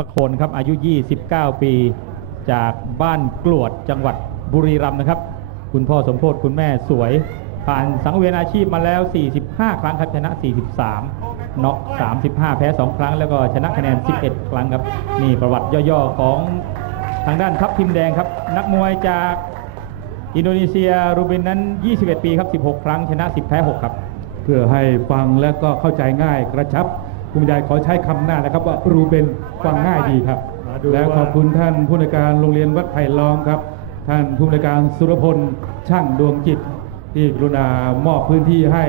ประโคนครับอายุ 29 ปี จากบ้านกลวดจังหวัดบุรีรัมย์นะครับ คุณพ่อสมโพธคุณแม่สวย ผ่านสังเวียนอาชีพมาแล้ว 45 ครั้งครับชนะ 43น็อก35 แพ้ 2 ครั้ง แล้วก็ชนะคะแนน 11 ครั้งครับ นี่ประวัติย่อๆของทางด้านทัพทิมแดงครับ นักมวยจากอินโดนีเซียรูบินนั้น 21 ปีครับ 16 ครั้งชนะ 10 แพ้ 6 ครับ เพื่อให้ฟังและก็เข้าใจง่ายกระชับ คุณบรรยายขอใช้คำหน้านะครับว่ารูเบนฟังง่ายดีครับมาดูแล้วว่าขอบคุณท่านผู้ในวยการโรงเรียนวัดไผ่ล้อมครับ ท่านผู้ในวยการสุรพลช่างดวงจิต ที่กรุณามอบพื้นที่ให้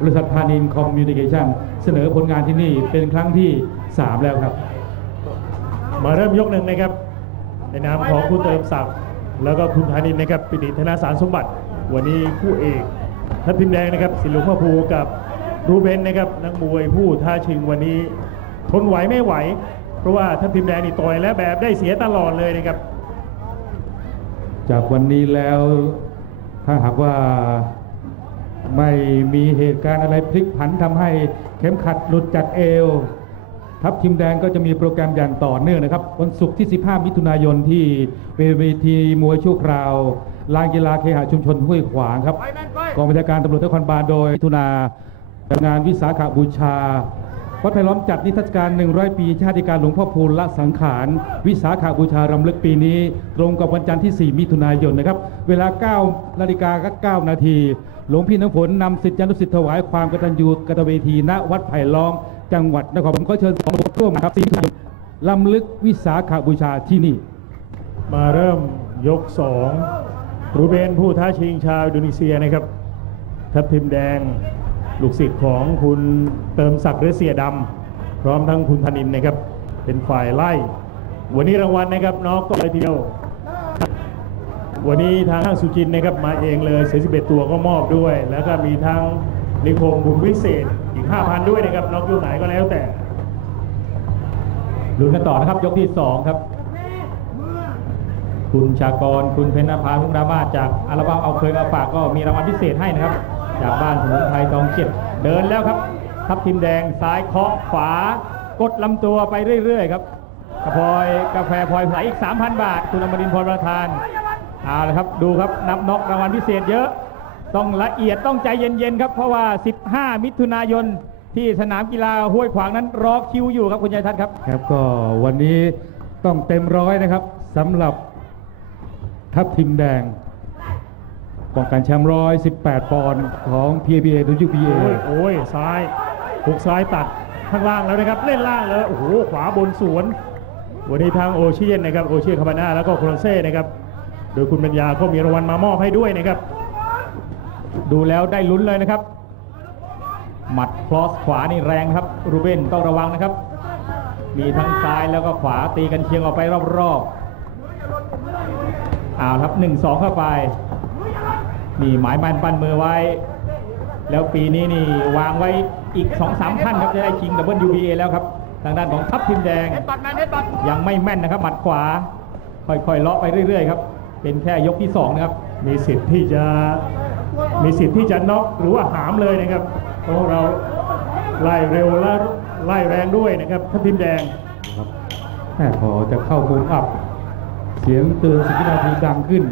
บริษัทพานินคอมมิวนิเคชันเสนอผลงานที่นี่เป็นครั้งที่ 3 แล้วครับ มาเริ่มยกหนึ่งนะครับ ในนามของคุณเติมศักดิ์แล้วก็คุณธานินนะครับปิติธนาสารสมบัติ วันนี้คู่เอกทัพทิมแดงนะครับสิลหลวงพ่อภูกับ รูเบนนะครับนักมวยผู้ท้าชิงวันนี้ทนไหวไม่ไหว เพราะว่าทัพทิมแดงนี่ต่อยและแบบได้เสียตลอดเลยนะครับ จากวันนี้แล้วถ้าหากว่าไม่มีเหตุการณ์อะไรพลิกผันทำให้เข็มขัดหลุดจากเอว ทัพทีมแดงก็จะมีโปรแกรมอย่างต่อเนื่องนะครับ วันศุกร์ที่ 15 มิถุนายนที่เวทีมวยชั่วคราวลานกีฬาเคหะชุมชนห้วยขวางครับกองบัญชาการตำรวจนครบาลโดยมิถุนาจัด งานวิสาขบูชา วัดไผ่ล้อมจัดนิทรรศการ 100 ปี ชาติการหลวงพ่อพูลละสังขาร วิสาขาบูชารำลึกปีนี้ ตรงกับวันจันทร์ที่ 4 มิถุนายนนะครับ เวลา 9 นาฬิกาก็9นาที หลวงพี่น้ำฝนนำสิทธิอนุสิทธิ์ถวายความกตัญญูกตเวทีณวัดไผ่ล้อมจังหวัดนครผมก็เชิญสองร่วมครับ4มิถุนานลำลึกวิสาขาบูชาที่นี่ มาเริ่มยกสองรูเบนผู้ท้าชิงชาวอินโดนีเซียนะครับ ทัพทิมแดง ลูกศิษย์ของคุณเติมศักดิ์หรือเสียดำพร้อมทั้งคุณธนินนะครับ เป็นฝ่ายไล่ วันนี้รางวัลนะครับน้องก็เลยทีเดียววันนี้ทางห้างสุจินนะครับมาเองเลยเสีย11ตัวก็มอบด้วย แล้วก็มีทางลิคมบุญวิเศษอีก 5,000 ด้วยนะครับน้องอยู่ไหนก็แล้วแต่ลุ้นกันต่อนะครับยกที่ 2 ครับ คุณชากรคุณเพญนภาทุ่งดรามาจากอัลบั้มเอาเคยมาฝากก็มีรางวัลพิเศษให้นะครับ จากบ้านสมุนไพรตองเจ็ดเดินแล้วครับ ทับทิมแดงซ้ายเคาะขวากดลำตัวไปเรื่อยๆครับกระพลอยกาแฟพลอยใสอีก 3,000 บาท คุณอมรินพรประธานเอาละครับดูครับนับนกรางวัลพิเศษเยอะ ต้องละเอียดต้องใจเย็นๆครับ เพราะว่า 15 มิถุนายนที่สนามกีฬาห้วยขวางนั้นรอคิวอยู่ครับคุณยายทัศน์ครับครับก็วันนี้ต้องเต็มร้อยนะครับสำหรับทัพทิมแดง ป้องกันแชมป์ร้อย18ปดปอนด์ของ PBA WBA โอ้ยโอ้ยซ้ายหกซ้ายตัดข้างล่างแล้วนะครับเล่นล่างเลยโอ้โหขวาบนสวน วันนี้ทางโอเชียนนะครับโอเชียนคาบาน่าแล้วก็โครนเซ่นะครับโดยคุณปัญญาก็มีรางวัลมามอบให้ด้วยนะครับ ดูแล้วได้ลุ้นเลยนะครับ หมัดคลอสขวานี่แรงครับ รูเบนต้องระวังนะครับ มีทั้งซ้ายแล้วก็ขวาตีกันเคียงออกไปรอบๆเอาวครับ1-2เข้าไป นี่หมายมันปั้นมือไว้ แล้วปีนี้นี่วางไว้อีก2-3ขั้นครับจะได้ชิง WBA แล้วครับ ทางด้านของทัพทิมแดง ยังไม่แม่นนะครับหมัดขวา ค่อยๆเลาะไปเรื่อยๆครับ เป็นแค่ยกที่สองนะครับ มีสิทธิ์ที่จะมีสิทธิ์ที่จะน็อกหรือว่าหามเลยนะครับ เพราะเราไล่เร็วและไล่แรงด้วยนะครับทัพทิมแดงแม่พอจะเข้ามุมอัพเสียงเตือนสิบวินาทีดังขึ้น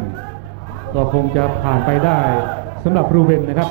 ก็คงจะผ่านไปได้สำหรับรูเบนนะครับ